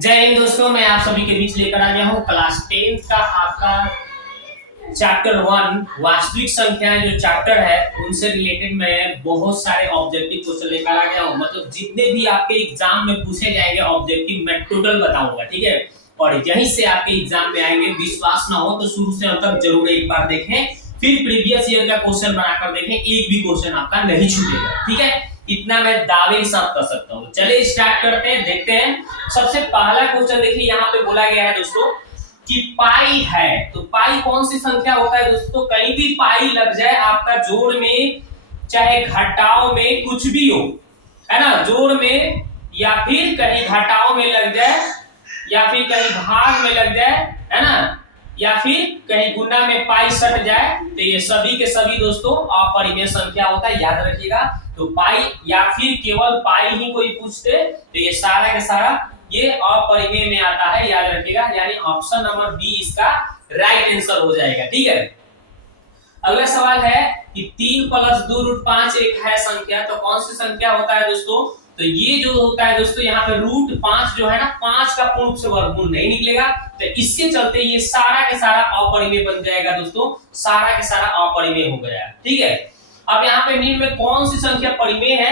जय हिंद दोस्तों, मैं आप सभी के बीच लेकर आ गया हूँ क्लास 10th का आपका चैप्टर 1 वास्तविक संख्याएं जो चैप्टर है उनसे रिलेटेड मैं बहुत सारे ऑब्जेक्टिव क्वेश्चन लेकर आ गया हूँ। मतलब जितने भी आपके एग्जाम में पूछे जाएंगे ऑब्जेक्टिव मैं टोटल बताऊंगा, ठीक है। और यहीं से आपके एग्जाम में आएंगे। विश्वास ना हो तो शुरू से अंत तक जरूर एक बार देखें, फिर प्रीवियस ईयर का क्वेश्चन बनाकर देखें, एक भी क्वेश्चन आपका नहीं छूटेगा, ठीक है। इतना मैं दावे के साथ कर सकता हूँ। चलिए स्टार्ट करते हैं, देखते हैं। सबसे पहला क्वेश्चन देखिए, यहाँ पे बोला गया है दोस्तों कि पाई है। तो पाई कौन सी संख्या होता है दोस्तों? कहीं भी पाई लग जाए आपका जोड़ में, चाहे घटाव में, कुछ भी हो, है ना, जोड़ में या फिर कहीं घटाव में लग जाए या फिर कहीं भाग में लग जाए, है ना, या फिर कहीं गुना में पाई सट जाए, तो ये सभी के सभी दोस्तों अपरिमेय संख्या होता है, याद रखिएगा। तो पाई या फिर केवल पाई ही कोई पूछते तो ये सारा के सारा ये अपरिमेय में आता है, याद रखिएगा। यानी ऑप्शन नंबर बी इसका राइट आंसर हो जाएगा, ठीक है। अगला सवाल है कि 3 + 2√5 एक है संख्या, तो कौन सी संख्या होता है दोस्तों? तो ये जो होता है दोस्तों, यहाँ पे √5 जो है ना, 5 का पूर्ण से वर्गमूल नहीं निकलेगा, तो इसके चलते ये सारा के सारा अपरिमेय बन जाएगा दोस्तों, सारा के सारा अपरिमेय हो गया, ठीक है। अब यहाँ पे निम्न में कौन सी संख्या परिमेय है?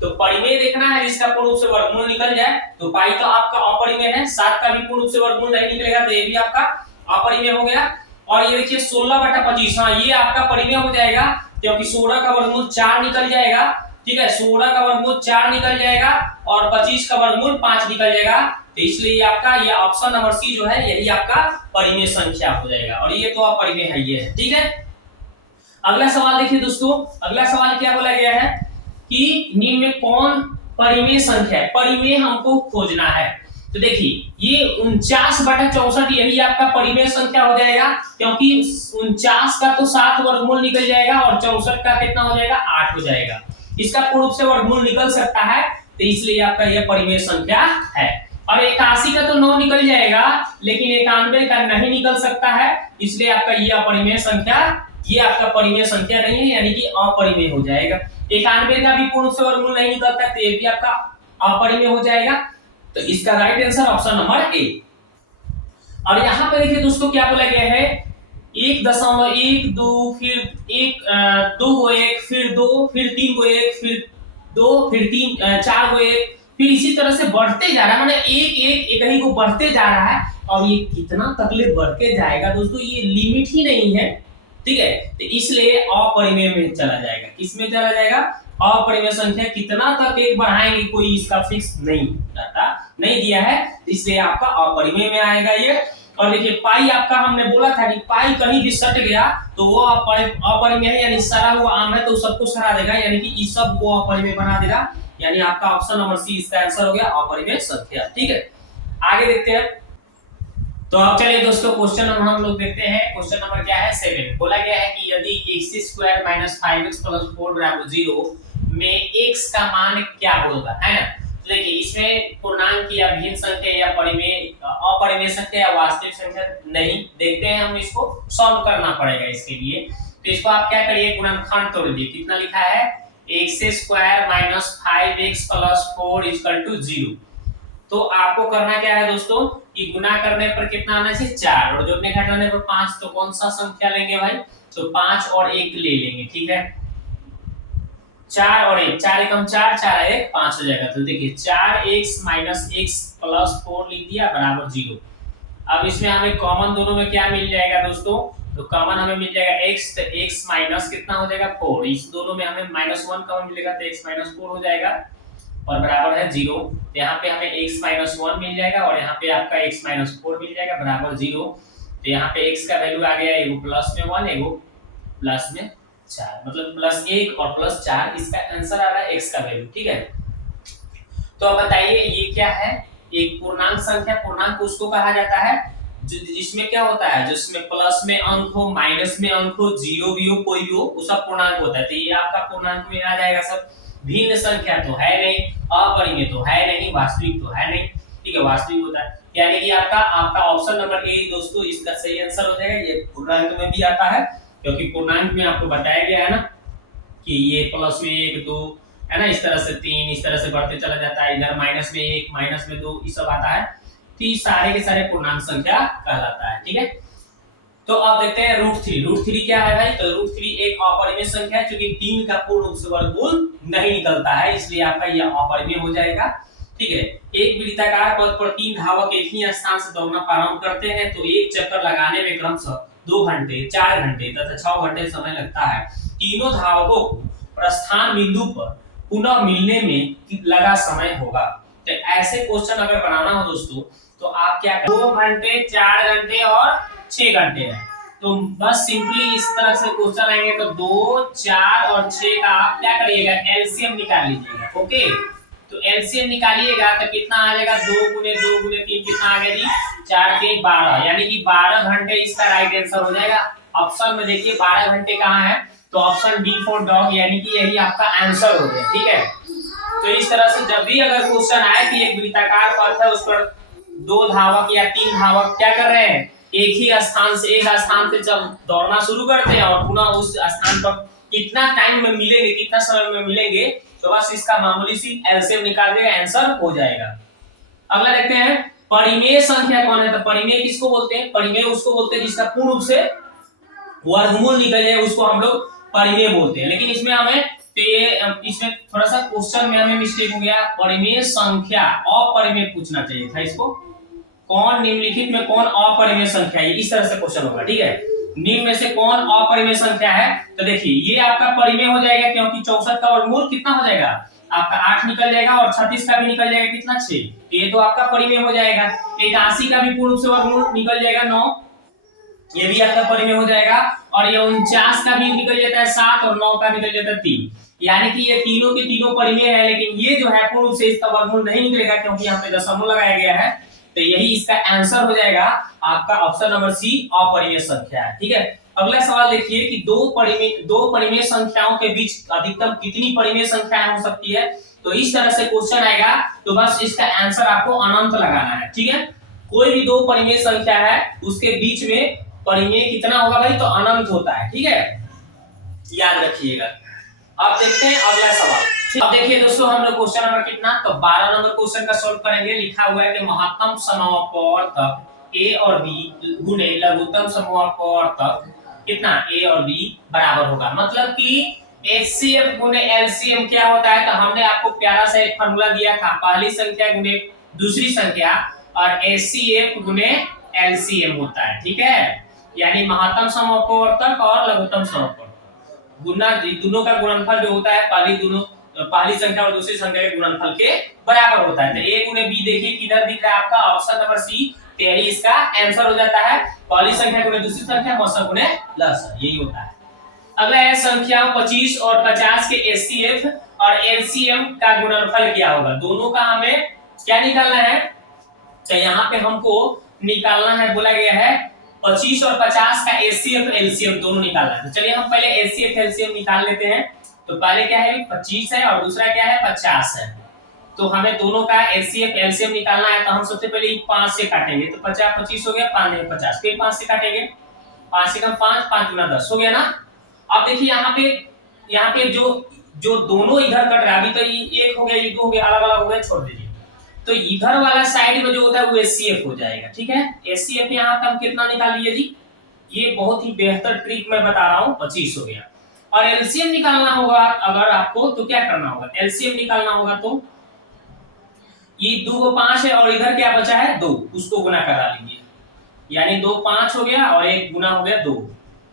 तो परिमेय देखना है जिसका पूर्ण रूप से वर्गमूल निकल जाए। तो पाई तो आपका अपरिमेय है, 7 का भी पूर्ण रूप से वर्गमूल नहीं निकलेगा, तो ये भी आपका अपरिमेय हो गया। और ये देखिए 16/25, हाँ ये आपका परिमेय हो जाएगा, क्योंकि 16 का वर्गमूल 4 निकल जाएगा, ठीक है। 16 का वर्गमूल 4 निकल जाएगा और 25 का वर्गमूल 5 निकल जाएगा, तो इसलिए आपका ये ऑप्शन नंबर सी जो है यही आपका परिमेय संख्या हो जाएगा। और ये तो अपरिमेय है, ये है, ठीक है। अगला सवाल देखिए दोस्तों, अगला सवाल क्या बोला गया है कि निम्न में कौन परिमेय संख्या है? परिमेय हमको खोजना है। तो देखिए ये 49/64 यही आपका परिमेय संख्या हो जाएगा, क्योंकि 49 का तो 7 वर्गमूल निकल जाएगा और 64 का कितना हो जाएगा? 8 हो जाएगा। इसका पूर्ण रूप से वर्गमूल निकल सकता है, तो इसलिए आपका यह परिमेय संख्या है। और 81 का तो 9 निकल जाएगा, लेकिन 91 का नहीं निकल सकता है, इसलिए आपका यह अपरिमेय संख्या, ये आपका परिमेय संख्या नहीं है, यानी कि अपरिमेय हो जाएगा। 91 का भी पूर्ण से वर्गमूल नहीं निकलता, तो ये भी आपका अपरिमेय हो जाएगा। तो इसका right answer option number A. और यहाँ पे देखिए दोस्तों क्या बोला गया है, 1.12 फिर 2 को 1 फिर 2 फिर 3 को 1 फिर 2 फिर 3 4 को 1, फिर इसी तरह से बढ़ते जा रहा है, माने एक ही को बढ़ते जा रहा है। और ये कितना तकलीफ बढ़ के जाएगा दोस्तों, ये लिमिट ही नहीं है, ठीक है। तो इसलिए अपरिमेय में चला जाएगा। किसमें चला जाएगा? अपरिमेय संख्या कितना तक एक बढ़ाएंगे, कोई इसका फिक्स नहीं डाटा नहीं दिया है, इसलिए आपका अपरिमेय में आएगा ये। और देखिए पाई आपका हमने बोला था कि पाई कहीं भी सट गया तो वो अपरिमेय है, यानी सरा हुआ आम है तो सबको सरा देगा, यानी कि इस सब को अपरिमेय बना देगा, यानी आपका ऑप्शन नंबर सी इसका आंसर हो गया, अपरिमेय संख्या, ठीक है। आगे देखते हैं। तो अब चलिए दोस्तों क्वेश्चन नंबर हम लोग देखते हैं। क्वेश्चन नंबर क्या है? 7। बोला गया है कि यदि x² - 5x + 4 = 0 में x का मान क्या होगा, है ना। तो देखिए इसमें पूर्णांक या भिन्न संख्या या परिमेय अपरिमेय संख्या या वास्तविक संख्या नहीं, देखते हैं हम इसको सॉल्व करना पड़ेगा इसके लिए। तो इसको आप क्या करिए, गुणनखंड तोड़ दीजिए। कितना लिखा है? x² - 5x + 4 = 0। तो आपको करना क्या है दोस्तों कि गुना करने पर कितना आना चाहिए? 4, और जोड़ने घटाने पर 5। तो कौन सा संख्या लेंगे भाई? तो 5 और 1 ले लेंगे, ठीक है। 4 और 1, 4 एकम 4, 4 1 5 हो जाएगा। तो देखिए 4x - x + 4 लिख दिया बराबर 0। अब इसमें हमें कॉमन दोनों में क्या मिल जाएगा दोस्तों? तो कॉमन हमें मिल जाएगा x, तो x माइनस कितना हो जाएगा? 4। इस दोनों में हमें -1 कॉमन मिलेगा, तो x - 4 हो जाएगा और बराबर है 0। यहाँ पे हमें x - 1 मिल जाएगा और यहाँ पे आपका x - 4 मिल जाएगा बराबर 0। तो यहाँ पे x का वैल्यू आ गया, एगो प्लस में 1 एगो प्लस में 4, मतलब +1 और +4 इसका आंसर आ रहा है x का वैल्यू, ठीक है। तो अब बताइए ये क्या है? एक पूर्णांक संख्या। पूर्णांक उसको कहा जाता है जिसमें क्या होता है, जिसमें प्लस में अंक हो, माइनस में अंक हो, जीरो भी हो, कोई भी हो, वो सब पूर्णांक होता है। तो ये आपका पूर्णांक में आ जाएगा सब। भिन्न संख्या तो है नहीं, अपरिमेय तो है नहीं, वास्तविक तो है नहीं, ठीक है, वास्तविक होता है। यानी कि आपका ऑप्शन नंबर ए दोस्तों इसका सही आंसर हो जाएगा। ये पूर्णांक में भी आता है, क्योंकि पूर्णांक में आपको बताया गया है ना कि ये प्लस में 1 2 है ना, इस तरह से 3, इस तरह से बढ़ते चला जाता है। इधर माइनस में 1 -2 ये सब आता है, तो ये सारे के सारे पूर्णांक संख्या कहलाता है। ठीक है, तो अब देखते हैं √3। √3 क्या है भाई? तो √3 एक अपरिमेय संख्या है, क्योंकि 3 का पूर्ण रूप से वर्गमूल नहीं निकलता है, इसलिए आपका यह अपरिमेय हो जाएगा। ठीक है, एक वृत्ताकार पथ पर 3 धावक एक ही स्थान से दौड़ना प्रारंभ करते हैं, तो एक चक्कर लगाने में क्रमशः 2 घंटे, 4 घंटे तथा 6 घंटे समय लगता है। तीनों धावकों को प्रस्थान बिंदु पर पुनः मिलने में लगा समय होगा। तो ऐसे क्वेश्चन अगर बनाना हो दोस्तों, तो आप क्या 2 घंटे, 4 घंटे और 6 घंटे है, तो बस सिंपली इस तरह से क्वेश्चन आएंगे तो 2, 4 और 6 का आप क्या करिएगा, एलसीएम निकाल लीजिएगा। ओके, तो एलसीएम निकालिएगा तो कितना आ जाएगा, 2 गुने 2 गुने 3 कितना आ गया जी, 4 के 12, यानी कि 12 घंटे इसका राइट आंसर हो जाएगा। ऑप्शन में देखिए 12 घंटे कहाँ है, तो ऑप्शन डी फॉर डॉग, यानी कि यही आपका आंसर हो गया। ठीक है, तो इस तरह से जब भी अगर क्वेश्चन आए कि एक वृत्ताकार पथ है, उस पर 2 धावक या 3 धावक क्या कर रहे हैं, एक ही स्थान से एक स्थान पे जब दौड़ना शुरू करते हैं और पुनः उस स्थान पर कितना टाइम में मिलेंगे, कितना समय में मिलेंगे, तो बस इसका मामूली सी एलसीएम निकाल देगा, आंसर हो जाएगा। अगला देखते हैं परिमेय संख्या कौन है। तो परिमेय किसको बोलते हैं? परिमेय उसको बोलते हैं जिसका पूर्ण रूप से वर्गमूल निकल जाए, उसको हम लोग परिमेय बोलते हैं। लेकिन इसमें हमें इसमें थोड़ा सा क्वेश्चन में हमें मिस्टेक हो गया, परिमेय संख्या अपरिमेय पूछना चाहिए था इसको। कौन निम्नलिखित में कौन अपरिमेय संख्या है, इस तरह से क्वेश्चन होगा। ठीक है, निम्न में से कौन अपरिमेय संख्या है? तो देखिए ये आपका परिमेय हो जाएगा, क्योंकि 64 का वर्गमूल कितना हो जाएगा आपका 8 निकल जाएगा, और 36 का भी निकल जाएगा कितना 6, ये तो आपका परिमेय हो जाएगा। 81 का भी पूर्ण रूप से वर्गमूल निकल जाएगा 9, ये भी आपका परिमेय हो जाएगा। और ये 49 का भी निकल जाता है 7, और 9 का निकल जाता है 3, यानी कि ये तीनों के तीनों परिमेय है। लेकिन ये जो है पूर्ण रूप से इसका वर्गमूल नहीं निकलेगा, क्योंकि यहाँ पे दशमलव लगाया गया है, तो यही इसका आंसर हो जाएगा आपका ऑप्शन नंबर सी, अपरिमेय संख्या है। ठीक है, अगला सवाल देखिए कि दो परिमेय संख्याओं के बीच अधिकतम कितनी परिमेय संख्याएं हो सकती है। तो इस तरह से क्वेश्चन आएगा, तो बस इसका आंसर आपको अनंत लगाना है। ठीक है, कोई भी दो परिमेय संख्या है उसके बीच में परिमेय कितना होगा भाई, तो अनंत होता है। ठीक है, याद रखिएगा। अब देखते हैं अगला सवाल। अब देखिए दोस्तों, हम लोग क्वेश्चन नंबर कितना, तो 12 नंबर क्वेश्चन का सॉल्व करेंगे। लिखा हुआ है कि महत्तम समवर्तक ए और बी गुने लघुत्तम समवर्तक कितना ए और बी बराबर होगा। मतलब कि एचसीएफ गुने एलसीएम क्या होता है, तो हमने आपको प्यारा सा एक फार्मूला दिया था, पहली संख्या गुने दूसरी संख्या, और एचसीएफ गुने एलसीएम होता है। ठीक है, यानी महत्तम समवर्तक और लघुत्तम समवर्तक गुना, दोनों का गुणनफल जो होता है पहली संख्या और दूसरी संख्या के गुणनफल के बराबर होता है। तो ए गुने बी देखिए किधर दिख रहा है आपका, ऑप्शन नंबर सी, तो यही इसका आंसर हो जाता है। पहली संख्या गुने दूसरी संख्या, मौसम गुने लसाअ, यही होता है। अगला है संख्या 25 और 50 के एचसीएफ और एलसीएम का गुणनफल क्या होगा। दोनों का हमें क्या निकालना है, तो यहाँ पे हमको निकालना है, बोला गया है 25 और 50 का एचसीएफ एलसीएम दोनों निकालना है। तो चलिए हम पहले एचसीएफ एलसीएम निकाल लेते हैं। तो पहले क्या है 25 है और दूसरा क्या है 50 है। तो हमें दोनों का एचसीएफ एलसीएम निकालना है। तो हम सबसे पहले 5 से काटेंगे, तो 50 25 हो गया, 5 नहीं 50, फिर 5 से काटेंगे, 5 से कम 5, 5 गुना 10 हो गया ना। अब देखिए यहाँ पे जो दोनों इधर कट रहा है, अभी तो ये एक हो गया, ये दो हो गया, अलग अलग हो गया, छोड़ दीजिए। तो इधर वाला साइड में जो होता है वो एचसीएफ हो जाएगा। ठीक है, एचसीएफ यहाँ पे हम कितना निकाल लिए जी, ये बहुत ही बेहतर ट्रिक मैं बता रहा हूँ, 25 हो गया। और एलसीएम निकालना होगा अगर आपको, तो क्या करना होगा, एलसीएम निकालना होगा तो ये 2 को 5 है और इधर क्या बचा है 2, उसको गुना करा लीजिए, यानी 2 5 हो गया और 1 गुना हो गया 2,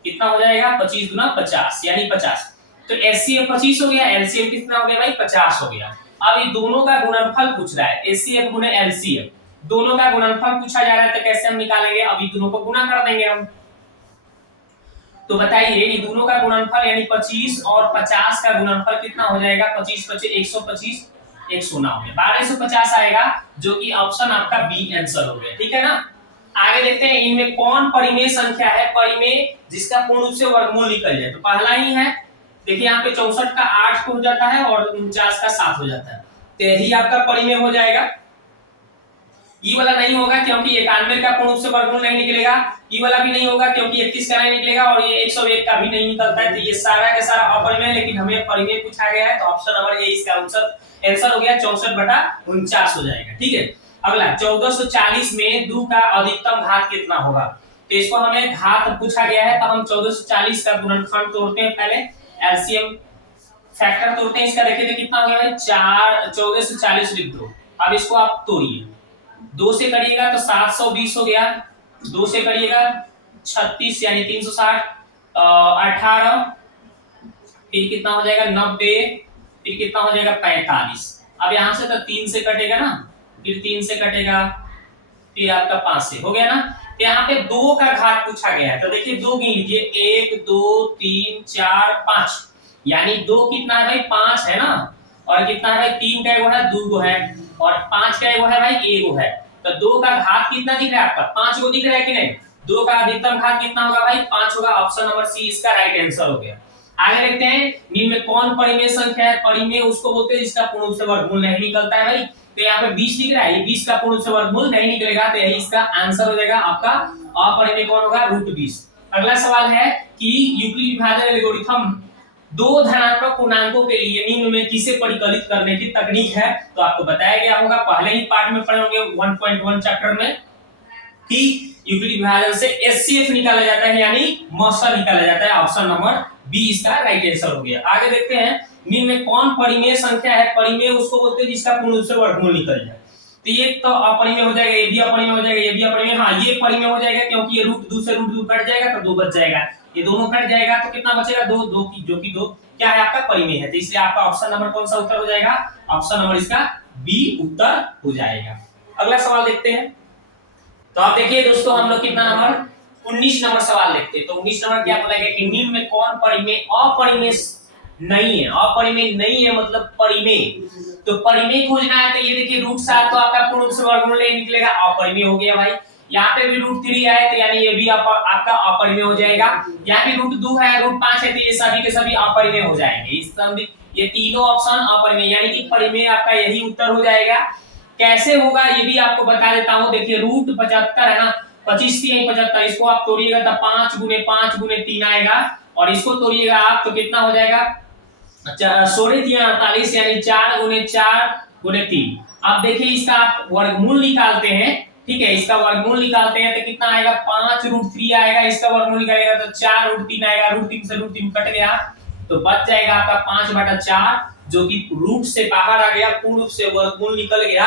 कितना हो जाएगा 25 गुना 50, यानी 50। तो एचसीएफ 25 हो गया, एलसीएम कितना हो गया भाई 50 हो गया। अब ये दोनों का गुणनफल पूछ रहा है, एचसीएफ गुने एलसीएम, दोनों का गुणनफल पूछा जा रहा है, तो कैसे हम निकालेंगे, अभी दोनों को गुना कर देंगे हम। तो बताइए ये दोनों का गुणनफल यानी 25 और 50 का गुणनफल कितना हो जाएगा, 25 25 125, 100 ना हो गया, 1250 आएगा, जो कि ऑप्शन आपका बी आंसर हो गया। ठीक है ना, आगे देखते हैं इनमें कौन परिमेय संख्या है, परिमेय जिसका पूर्ण रूप से वर्गमूल निकल जाए। तो पहला ही है, देखिए यहाँ पे 64 का 8 हो जाता है और 49 का 7 हो जाता है, तो यही आपका परिमेय हो जाएगा। ये वाला नहीं होगा क्योंकि 91 का पूर्ण रूप से वर्गमूल नहीं निकलेगा, ये वाला भी नहीं होगा क्योंकि 31 का नहीं निकलेगा, और ये 101 का भी नहीं निकलता है। तो ये सारा का सारा अपरिमेय, लेकिन हमें परिमेय पूछा गया है, तो ऑप्शन नंबर ए इसका आंसर हो गया, 64/49 हो जाएगा। ठीक है, अगला 1440 में 2 का अधिकतम घात कितना होगा। तो इसको हमें घात पूछा गया है, तो हम 1440 का गुणनखंड तोड़ते हैं, पहले एलसीएम फैक्टर तोड़ते हैं इसका। देखिए तो कितना हो गया भाई 1440 लिख दो। अब इसको आप तोड़िए, 2 से करिएगा तो 720 हो गया, 2 से करिएगा 36 यानी 360, 18, फिर कितना हो जाएगा 90, फिर कितना हो जाएगा 45। अब यहां से तो 3 से कटेगा ना, फिर 3 से कटेगा, फिर आपका 5 से हो गया ना। तो यहाँ पे 2 का घात पूछा गया है, तो देखिए 2 गिन लीजिए, 1 2 3 4 5, यानी 2 कितना है भाई 5 है ना, और कितना है भाई 3 का एगो है, 2 गो है, और 5 का एगो है भाई, एगो है। तो 2 का घात कितना दिख रहा है आपका, 5 को दिख रहा है कि नहीं। 2 का अधिकतम घात कितना होगा भाई 5 होगा। ऑप्शन नंबर सी इसका राइट आंसर हो गया। आगे देखते हैं, निम्न में कौन परिमेय संख्या है। परिमेय उसको बोलते हैं जिसका पूर्ण रूप से वर्गमूल नहीं निकलता है भाई। तो यहाँ पे 20 दिख रहा है, ये 20 का पूर्ण रूप से वर्गमूल नहीं निकलेगा, तो यही इसका आंसर हो जाएगा आपका। अपरिमेय कौन होगा, √20। अगला सवाल है कि यूक्लिड विभाजन एल्गोरिथम 2 धनात्मक पूर्णांकों के लिए निम्न में किसे परिकलित करने की तकनीक है। तो आपको बताया गया होगा, पहले ही पार्ट में पढ़े होंगे 1.1 चैप्टर में, कि यूक्लिड विभाजन से एचसीएफ निकाला जाता है, यानी मौसा निकाला जाता है। ऑप्शन नंबर बी इसका राइट आंसर हो गया। आगे देखते हैं, निम्न में कौन परिमेय संख्या है। परिमेय उसको बोलते हैं जिसका पूर्ण रूप से वर्गमूल निकल जाए। तो ये तो अपरिमेय हो जाएगा, ये भी अपरिमेय हो जाएगा, ये भी अपरिमेय। हाँ ये परिमेय हो जाएगा क्योंकि ये √2 से √2 कट जाएगा तो 2 बच जाएगा, ये दोनों कट जाएगा तो कितना बचेगा 2, 2 की जो कि 2 क्या है आपका परिमेय है। तो इसलिए आपका ऑप्शन नंबर कौन सा उत्तर हो जाएगा, ऑप्शन नंबर इसका बी उत्तर हो जाएगा। अगला सवाल देखते हैं। तो आप देखिए दोस्तों, हम लोग कितना नंबर 19 नंबर सवाल देखते हैं। तो 19 नंबर क्या बोला गया कि निम्न में कौन परिमेय अपरिमेय नहीं है। अपरिमेय नहीं है मतलब परिमेय। तो परिमेय खोजना है, तो ये देखिए √7 तो आपका पूर्ण रूप से वर्गमूल नहीं निकलेगा, अपरिमेय हो गया भाई। यहाँ पे भी √3 है, तो यानी ये भी आपका अपरिमेय हो जाएगा। यहाँ पे √2 है, √5 है, तो ये सभी के सभी अपरिमेय हो जाएंगे। इस ये तीनों ऑप्शन अपरिमेय, यानी कि परिमेय आपका यही उत्तर हो जाएगा। कैसे होगा ये भी आपको बता देता हूं। देखिए √75 है ना, 25 3 75, इसको आप तोड़िएगा तो 5 × 5 × 3 आएगा, और इसको तोड़िएगा आप तो कितना हो जाएगा 16 3 48, यानी 4 × 4 × 3। अब देखिए इसका आप वर्गमूल निकालते हैं, ठीक है, इसका वर्गमूल निकालते हैं तो कितना आएगा 5 √3 आएगा, इसका वर्गमूल निकालेगा तो 4 √3 आएगा, √3 से √3 कट गया तो बच जाएगा आपका 5/4, जो कि रूट से बाहर आ गया, पूर्ण रूप से वर्गमूल निकल गया,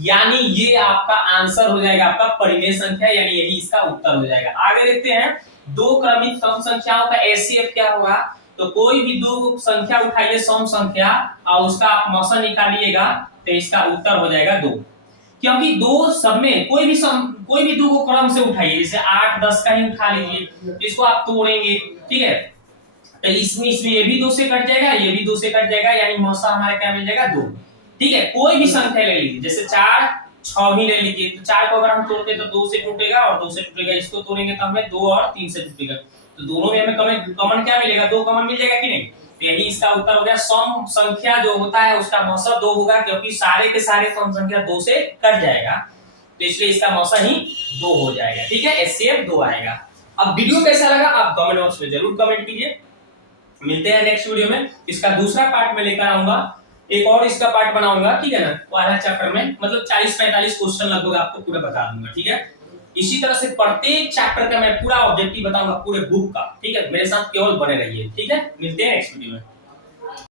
यानी ये आपका आंसर हो जाएगा आपका परिमेय संख्या, यानी यही इसका उत्तर हो जाएगा। आगे देखते हैं, 2 क्रमिक सम संख्याओं का एचसीएफ क्या होगा। तो कोई भी 2 संख्या उठाइए सम संख्या और उसका आप मौसा निकालिएगा तो इसका उत्तर हो जाएगा 2, क्योंकि 2 सब में कोई भी 2 को क्रम से उठाइए, जैसे 8 10 का ही उठा लीजिए, इसको आप तोड़ेंगे, ठीक है, तो इसमें ये भी 2 से कट जाएगा, ये भी 2 से कट जाएगा, यानी मौसा हमारा क्या मिल जाएगा 2, ठीक है। कोई भी संख्या ले लीजिए, जैसे 4 6 भी ले लीजिए, तो 4 को अगर हम तोड़ते तो 2 से टूटेगा और 2 से टूटेगा, इसको तोड़ेंगे तो हमें 2 और 3 से टूटेगा, तो दोनों में हमें कॉमन क्या मिलेगा 2 कॉमन मिल जाएगा कि नहीं। तो यही इसका उत्तर हो गया। सम संख्या जो होता है उसका मौसा 2 होगा, क्योंकि सारे के सारे सम संख्या 2 से कट जाएगा, तो इसलिए इसका मौसा ही 2 हो जाएगा, ठीक है, एचसीएफ 2 आएगा। अब वीडियो कैसा लगा आप कमेंट बॉक्स में जरूर कमेंट कीजिए। मिलते हैं नेक्स्ट वीडियो में, इसका दूसरा पार्ट में लेकर आऊंगा, एक और इसका पार्ट बनाऊंगा, ठीक है ना, पहला चैप्टर में मतलब 40-45 क्वेश्चन लगभग आपको पूरा बता दूंगा, ठीक है। इसी तरह से प्रत्येक चैप्टर का मैं पूरा ऑब्जेक्टिव बताऊंगा पूरे बुक का, ठीक है। मेरे साथ केवल बने रहिए, ठीक है। मिलते हैं नेक्स्ट वीडियो में।